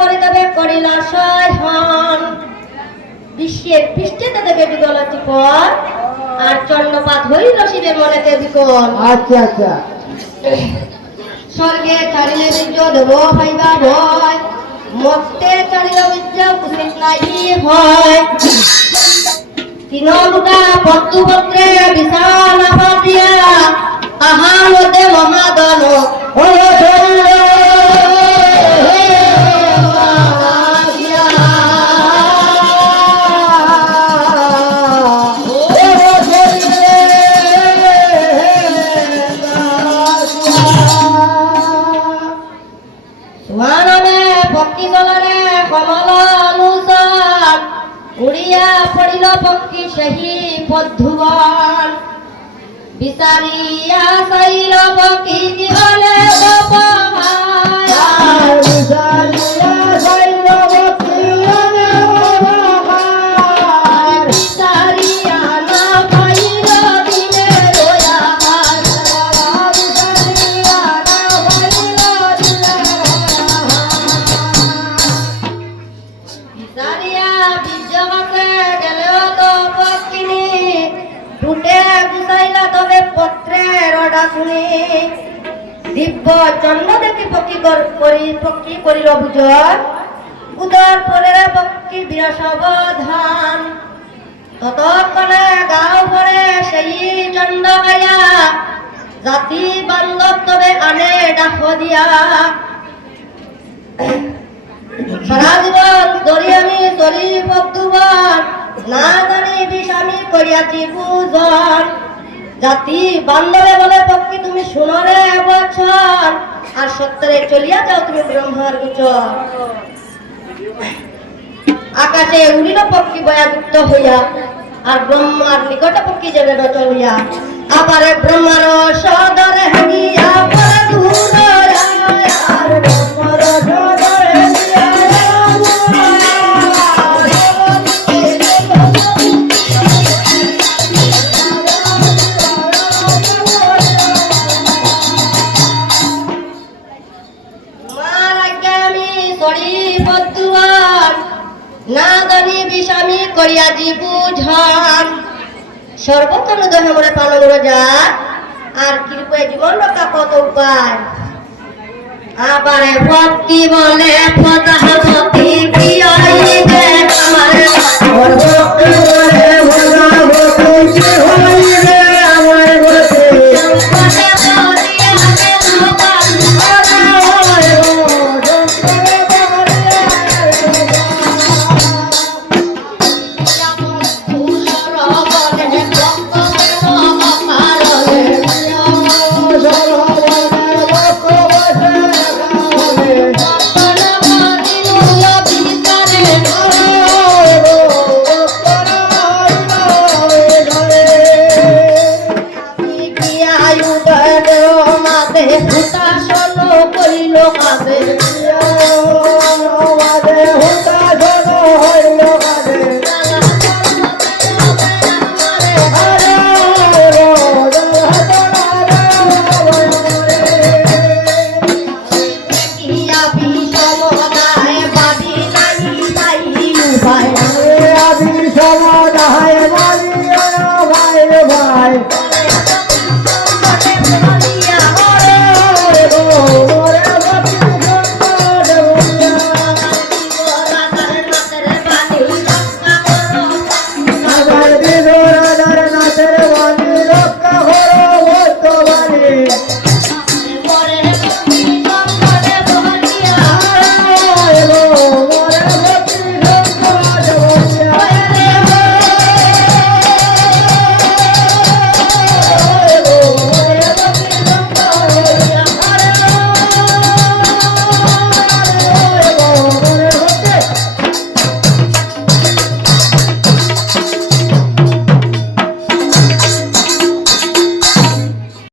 করে তবে করিল সহন বিশ্বের পৃষ্ঠেতে দেবে বিগল চিকন আর চন্দ্রপাত হইল শিবের মনেতে বিকল। আচ্ছা আচ্ছা স্বর্গে ছাড়িলে বীর্য দেব ভাইবা ভয় মত্তে ছাড়িল বীর্য কুসিত নাই ভয় তিন দুটা পদ্মপত্রে বিশাল আপাতিয়া তাহার মধ্যে মহাদন পক্ষী চলনে কমল অনুসন উড়িয়া পড়িল পক্ষী সেই পদ্মবন বিচারিয়া চাইল পক্ষী কি বলে দিব্য চন্দ্র দেখি পক্ষী করিল বুঝন উদর পরে পক্ষী বীরসবধান ততক্ষণে গাঁও ভরে সেই চন্দ্র গায়া জাতি বান্ধব তবে আনে ডাক দিয়া সারা জীবন ধরি আমি চলি পদ্মবন না জানি বিষ আমি করিয়াছি পূজন জাতি বান্ধবে বলে পক্ষী তুমি শুনরে বছর আর সত্তরে চলিয়া যাও তুমি ব্রহ্মার গোচর আকাশে উড়িল পক্ষী বয়াযুক্ত হইয়া আর ব্রহ্মার নিকট পক্ষী যেন চলিয়া আবার ব্রহ্মার সদরে হাগিয়া পরে দূর আর ব্রহ্মার সদরে না জানি বিষামি করিয়া জীবুঝন সর্বতনু দেহ মরে পালন যায় আর কৃপয় জীবন রক্ষা কত উপায় আবারে ভক্তি বলে ফতাহ ভক্তি কি আইবে আমার সর্বতনু